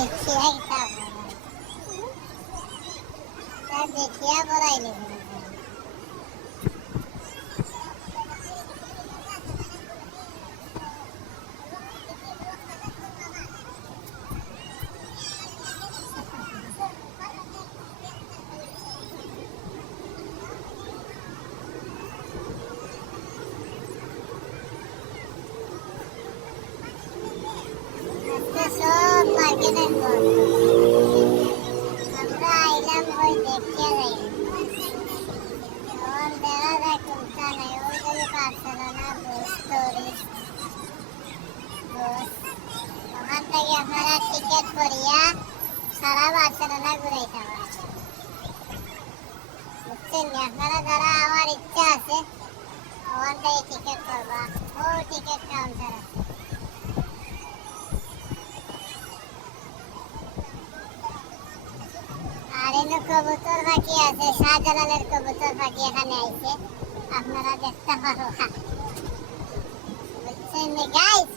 দেখিয়া দেখিয়া বড়াইলে সব মার্কেটের বন্ধ। আমরা আইলাম ওই দেখিয়া যাই, এখন দেখা যায় কোনটা নাই। ওই যদি বার্সেলোনা বুস টরিস বুস, ওখান থেকে আপনারা টিকিট করিয়া সারা বার্সেলোনা ঘুরাইতে পারবেন, বুঝছেন? আপনারা যারা আমার ইচ্ছা আছে ওখান থেকে টিকিট করবা, ও টিকিট কাউন্টার আছে। আর এনে কবুতর পাখি আছে, শাহজালালের কবুতর পাখি এখানে আইছে, আপনারা দেখতে পারবা, বুঝছেন গাইস?